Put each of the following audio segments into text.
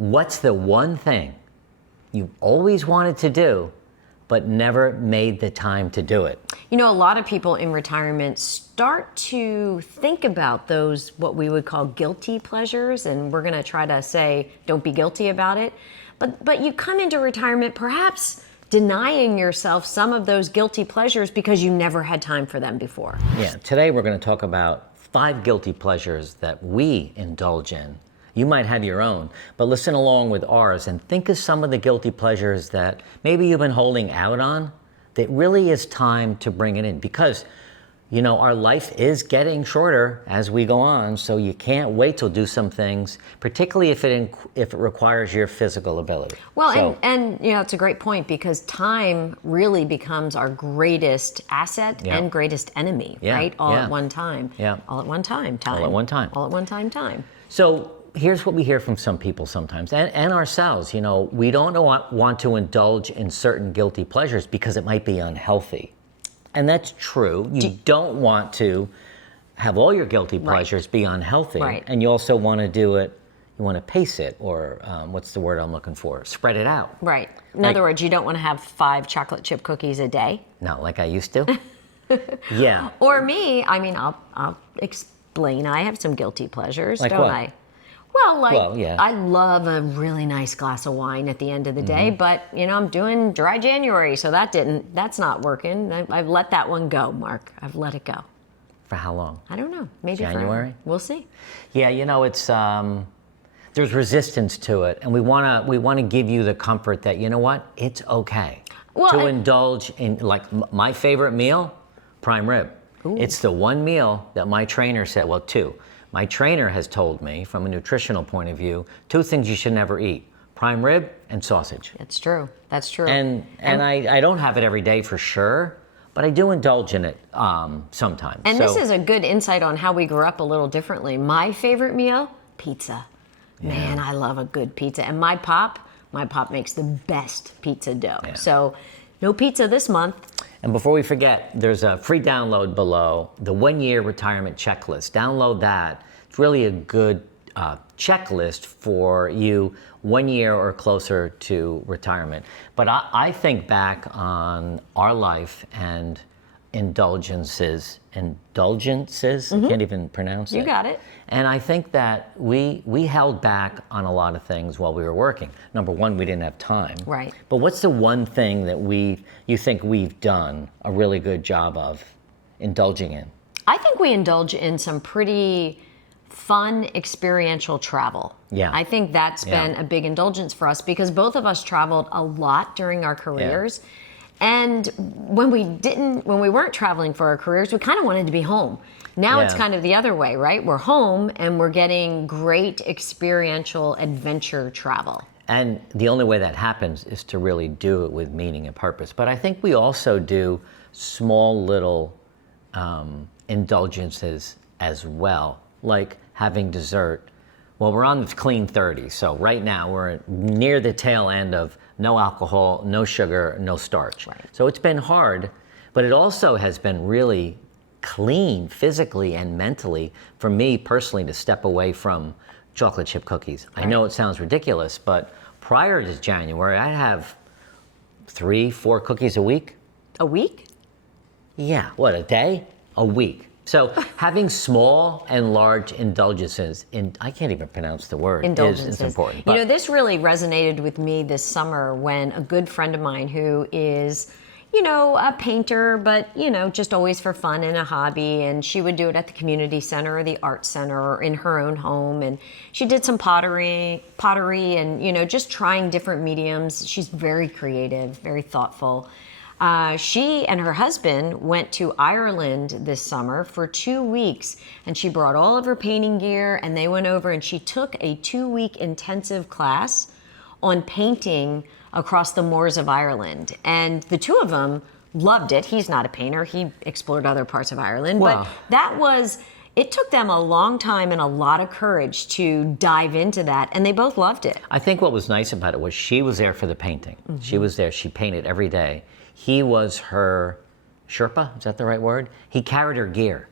What's the one thing you've always wanted to do, but never made the time to do it? You know, a lot of people in retirement start to think about those, what we would call guilty pleasures, and we're going to try to say, don't be guilty about it. But you come into retirement perhaps denying yourself some of those guilty pleasures because you never had time for them before. Yeah, today we're going to talk about 5 guilty pleasures that we indulge in. You might have your own, but listen along with ours and think of some of the guilty pleasures that maybe you've been holding out on that really is time to bring it in, because you know, our life is getting shorter as we go on, so you can't wait to do some things, particularly if it requires your physical ability. Well, and you know, it's a great point, because time really becomes our greatest asset and greatest enemy, right? All at one time. Yeah. All at one time. Time. All at one time. All at one time. So here's what we hear from some people sometimes, and ourselves. You know, we don't want to indulge in certain guilty pleasures because it might be unhealthy. And that's true. You don't want to have all your guilty pleasures be unhealthy. Right. And you also want to do it, you want to pace it, or what's the word I'm looking for? Spread it out. Right. In other words, you don't want to have 5 chocolate chip cookies a day. Not like I used to. Yeah. Or me, I mean, I'll explain. I have some guilty pleasures, like don't what? I? Well, yeah. I love a really nice glass of wine at the end of the day, but you know, I'm doing dry January, so that's not working. I've let that one go, Mark. I've let it go. For how long? I don't know. Maybe January? forever. We'll see. Yeah, you know, it's there's resistance to it, and we want to give you the comfort that, you know what, it's okay to indulge in, like my favorite meal, prime rib. Ooh. It's the one meal that my trainer said, well, 2. My trainer has told me, from a nutritional point of view, 2 things you should never eat: prime rib and sausage. That's true. That's true. And I don't have it every day for sure, but I do indulge in it sometimes. And this is a good insight on how we grew up a little differently. My favorite meal, pizza. Man, I love a good pizza. And my pop makes the best pizza dough. Yeah. So no pizza this month. And before we forget, there's a free download below, the 1-year retirement checklist. Download that. It's really a good checklist for you 1 year or closer to retirement. But I think back on our life and indulgences. I can't even pronounce it. You got it. And I think that we held back on a lot of things while we were working. Number one, we didn't have time. Right. But what's the one thing that you think we've done a really good job of indulging in? I think we indulge in some pretty fun experiential travel. Yeah. I think that's been a big indulgence for us, because both of us traveled a lot during our careers. Yeah. And when we weren't traveling for our careers, we kind of wanted to be home. Now it's kind of the other way, right? We're home and we're getting great experiential adventure travel. And the only way that happens is to really do it with meaning and purpose. But I think we also do small little indulgences as well, like having dessert. Well, we're on this clean 30, so right now we're near the tail end of no alcohol, no sugar, no starch. Right. So it's been hard, but it also has been really clean physically and mentally for me personally to step away from chocolate chip cookies. Right. I know it sounds ridiculous, but prior to January, I'd have 3-4 cookies a week. A week? Yeah, what, a day? A week. So having small and large indulgences, I can't even pronounce the word, is important. You know, this really resonated with me this summer when a good friend of mine who is, you know, a painter, but, you know, just always for fun and a hobby, and she would do it at the community center or the art center or in her own home, and she did some pottery and, you know, just trying different mediums. She's very creative, very thoughtful. She and her husband went to Ireland this summer for 2 weeks, and she brought all of her painting gear, and they went over and she took a 2-week intensive class on painting across the moors of Ireland. And the two of them loved it. He's not a painter. He explored other parts of Ireland. Wow. But it took them a long time and a lot of courage to dive into that, and they both loved it. I think what was nice about it was she was there for the painting. Mm-hmm. She was there. She painted every day. He was her Sherpa, is that the right word? He carried her gear.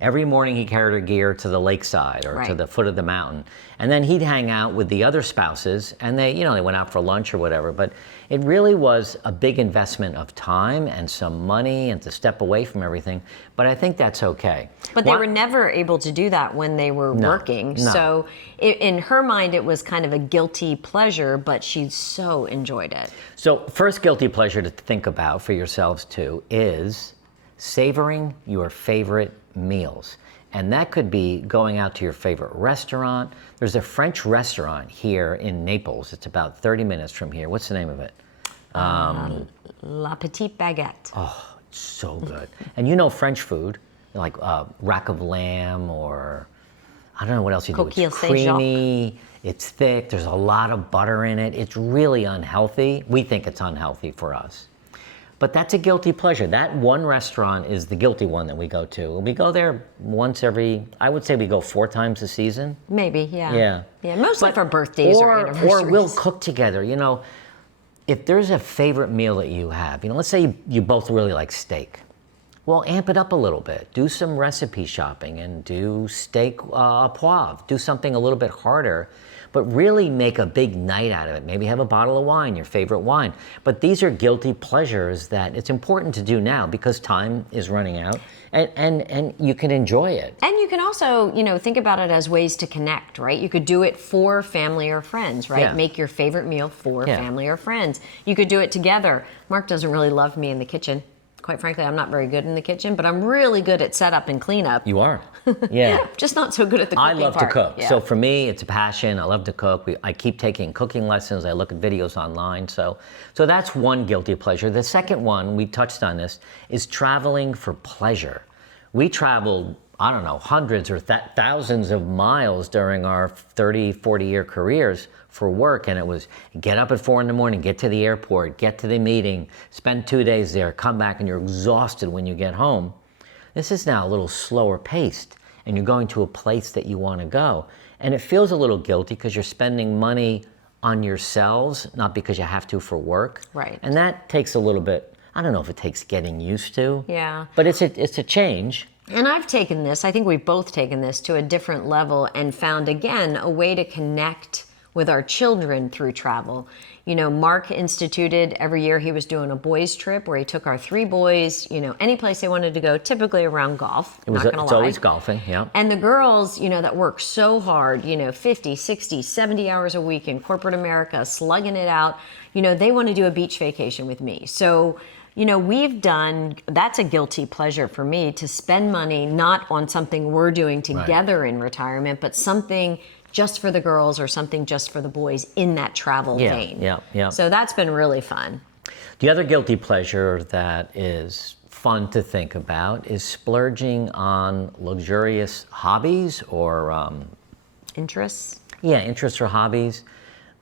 Every morning he carried her gear to the lakeside or to Right. the foot of the mountain. And then he'd hang out with the other spouses and they went out for lunch or whatever. But it really was a big investment of time and some money and to step away from everything. But I think that's okay. But they were never able to do that when they were working. No. So in her mind, it was kind of a guilty pleasure, but she so enjoyed it. So first guilty pleasure to think about for yourselves too is savoring your favorite meals. And that could be going out to your favorite restaurant. There's a French restaurant here in Naples. It's about 30 minutes from here. What's the name of it? La Petite Baguette. Oh, it's so good. And French food, like rack of lamb or I don't know what else you do. Coquille It's creamy, it's thick, there's a lot of butter in it. It's really unhealthy. We think it's unhealthy for us. But that's a guilty pleasure. That one restaurant is the guilty one that we go to. We go there once I would say we go 4 times a season. Maybe, yeah. Yeah. Yeah, mostly for birthdays or anniversaries. Or we'll cook together. If there's a favorite meal that you have, let's say you both really like steak. Well, amp it up a little bit. Do some recipe shopping and do steak poivre. Do something a little bit harder, but really make a big night out of it. Maybe have a bottle of wine, your favorite wine. But these are guilty pleasures that it's important to do now because time is running out and you can enjoy it. And you can also, think about it as ways to connect, right? You could do it for family or friends, right? Yeah. Make your favorite meal for Yeah. family or friends. You could do it together. Mark doesn't really love me in the kitchen. Quite frankly, I'm not very good in the kitchen, but I'm really good at setup and cleanup. You are. Yeah. Just not so good at the cooking I love part. to cook. Yeah. So for me, it's a passion. I love to cook. I keep taking cooking lessons. I look at videos online. So that's one guilty pleasure. The second one, we touched on this, is traveling for pleasure. We traveled, I don't know, hundreds or thousands of miles during our 30, 40-year careers for work. And it was get up at 4 a.m, get to the airport, get to the meeting, spend 2 days there, come back, and you're exhausted when you get home. This is now a little slower paced, and you're going to a place that you want to go. And it feels a little guilty because you're spending money on yourselves, not because you have to for work. Right. And that takes a little bit, I don't know if it takes getting used to. Yeah. But it's a change. And I've taken this, I think we've both taken this to a different level and found, again, a way to connect with our children through travel. Mark instituted every year he was doing a boys trip where he took our 3 boys, any place they wanted to go, typically around golf. It's always golfing, yeah. And the girls, that work so hard, 50, 60, 70 hours a week in corporate America, slugging it out, they want to do a beach vacation with me. So, that's a guilty pleasure for me to spend money not on something we're doing together in retirement, but something just for the girls or something just for the boys in that travel vein. Yeah. So that's been really fun. The other guilty pleasure that is fun to think about is splurging on luxurious hobbies or Interests? interests or hobbies.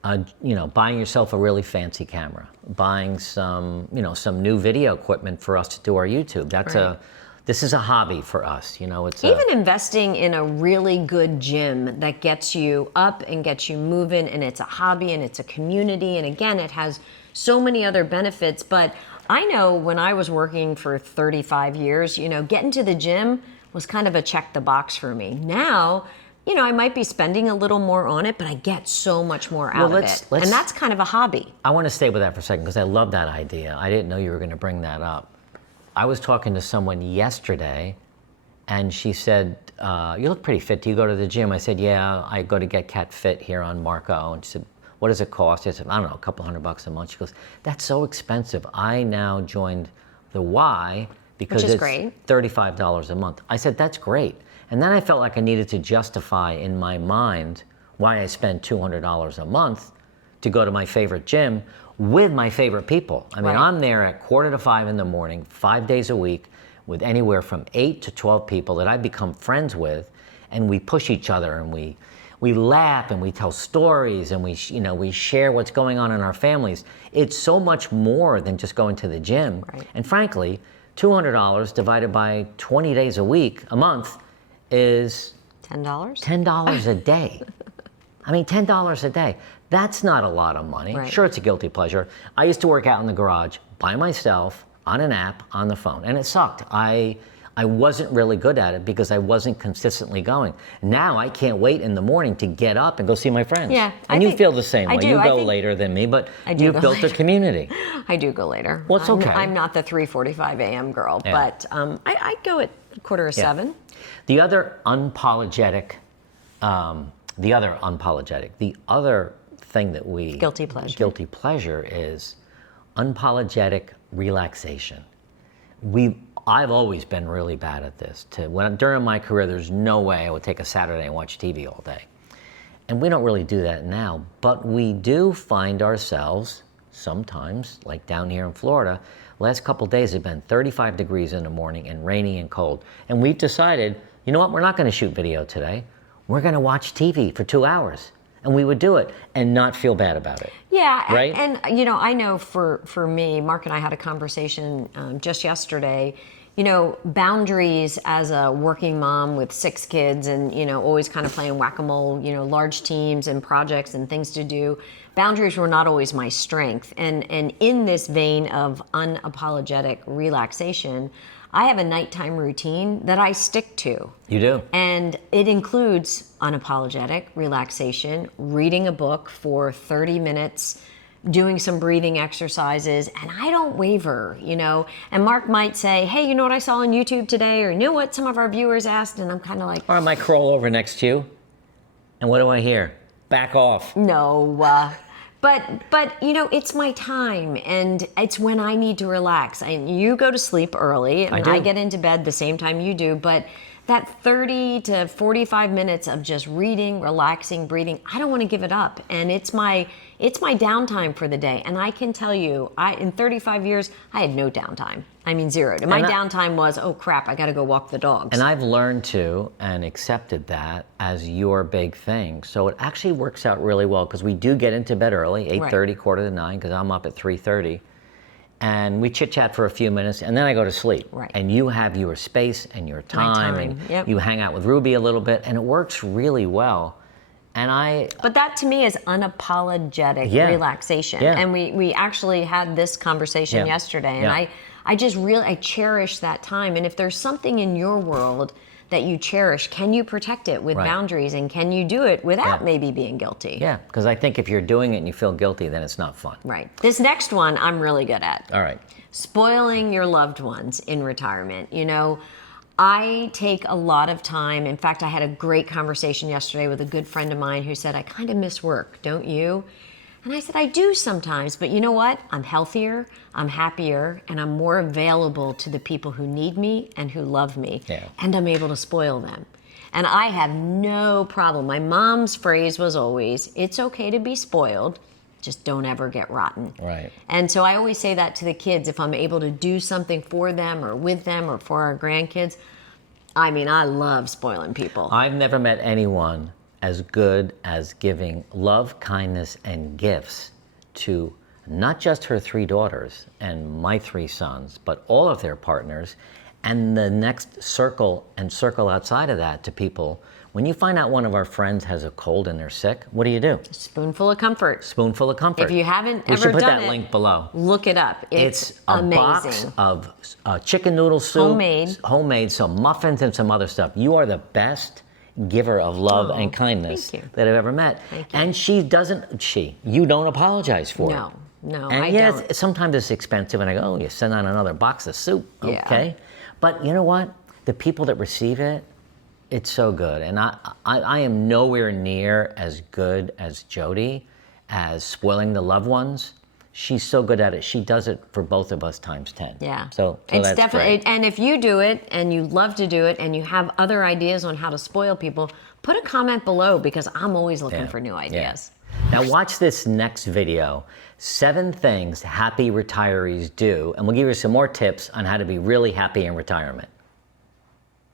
Buying yourself a really fancy camera, buying some new video equipment for us to do our YouTube. This is a hobby for us. It's even investing in a really good gym that gets you up and gets you moving, and it's a hobby and it's a community, and again, it has so many other benefits. But I know when I was working for 35 years, getting to the gym was kind of a check the box for me. Now, I might be spending a little more on it, but I get so much more out of it. And that's kind of a hobby. I want to stay with that for a second because I love that idea. I didn't know you were going to bring that up. I was talking to someone yesterday, and she said, you look pretty fit. Do you go to the gym? I said, yeah, I go to Get Cat Fit here on Marco. And she said, what does it cost? I said, I don't know, a couple $100 a month. She goes, that's so expensive. I now joined the Y because it's great. $35 a month. I said, that's great. And then I felt like I needed to justify in my mind why I spend $200 a month to go to my favorite gym with my favorite people. I mean, I'm there at 4:45 in the morning, 5 days a week, with anywhere from 8 to 12 people that I become friends with, and we push each other, and we laugh, and we tell stories, and we share what's going on in our families. It's so much more than just going to the gym. Right. And frankly, $200 divided by 20 days a week, a month, is $10? $10 a day. I mean, $10 a day. That's not a lot of money. Right. Sure, it's a guilty pleasure. I used to work out in the garage by myself on an app on the phone, and it sucked. I I wasn't really good at it because I wasn't consistently going. Now I can't wait in the morning to get up and go see my friends. Yeah, and you feel the same way. do. You go later than me, but you've built a community. I do go later. Well, it's okay. I'm not the 3:45 a.m. girl, but I go at 6:45. The other unapologetic, the other thing that we Guilty pleasure is unapologetic relaxation. I've always been really bad at this. During my career, there's no way I would take a Saturday and watch TV all day. And we don't really do that now, but we do find ourselves sometimes, like down here in Florida, last couple days have been 35 degrees in the morning and rainy and cold. And we've decided, you know what, we're not gonna shoot video today. We're gonna watch TV for 2 hours. And we would do it and not feel bad about it. Yeah, right? And you know, I know for me, Mark and I had a conversation just yesterday. You know, boundaries as a working mom with 6 kids and, you know, always kind of playing whack-a-mole, you know, large teams and projects and things to do. Boundaries were not always my strength. And in this vein of unapologetic relaxation, I have a nighttime routine that I stick to. You do? And it includes unapologetic relaxation, reading a book for 30 minutes, doing some breathing exercises, and I don't waver, you know. And Mark might say, hey, you know what I saw on YouTube today? Or you know what some of our viewers asked? And I'm kind of like... Or I might crawl over next to you, and what do I hear? Back off. No, but you know, it's my time, and it's when I need to relax. And you go to sleep early, and I get into bed the same time you do, but that 30 to 45 minutes of just reading, relaxing, breathing, I don't want to give it up. And it's my downtime for the day. And I can tell you, in 35 years, I had no downtime. I mean, zero. My downtime was, oh crap, I got to go walk the dogs. And I've learned to and accepted that as your big thing. So it actually works out really well because we do get into bed early, 8:30, quarter to 9, because I'm up at 3:30. And we chit chat for a few minutes, and then I go to sleep. Right. And you have your space and your time, and you hang out with Ruby a little bit, and it works really well. But that to me is unapologetic relaxation. Yeah. And we actually had this conversation yesterday, and I just really cherish that time. And if there's something in your world that you cherish, can you protect it with boundaries, and can you do it without maybe being guilty? Yeah, because I think if you're doing it and you feel guilty, then it's not fun. Right. This next one I'm really good at. All right. Spoiling your loved ones in retirement. You know, I take a lot of time. In fact, I had a great conversation yesterday with a good friend of mine who said, I kind of miss work, don't you? And I said, I do sometimes, but you know what? I'm healthier, I'm happier, and I'm more available to the people who need me and who love me. Yeah. And I'm able to spoil them. And I have no problem. My mom's phrase was always, it's okay to be spoiled, just don't ever get rotten. Right. And so I always say that to the kids, if I'm able to do something for them or with them or for our grandkids. I mean, I love spoiling people. I've never met anyone as good as giving love, kindness, and gifts to not just her 3 daughters and my 3 sons, but all of their partners, and the next circle and circle outside of that to people. When you find out one of our friends has a cold and they're sick, what do you do? Spoonful of comfort. Spoonful of comfort. If you haven't we ever should put done that link below. Look it up. It's a amazing. box of chicken noodle soup, homemade, some muffins and some other stuff. You are the best giver of love and kindness that I've ever met. And you don't apologize for it. No, and I don't. Sometimes it's expensive, and I go, oh, you send out another box of soup, okay? But you know what? The people that receive it, it's so good. And I am nowhere near as good as Jody as spoiling the loved ones. She's so good at it. She does it for both of us times 10. Yeah. So it's that's definitely, great. and if you do it and you love to do it and you have other ideas on how to spoil people, put a comment below because I'm always looking for new ideas. Now watch this next video, 7 things happy retirees do, and we'll give you some more tips on how to be really happy in retirement.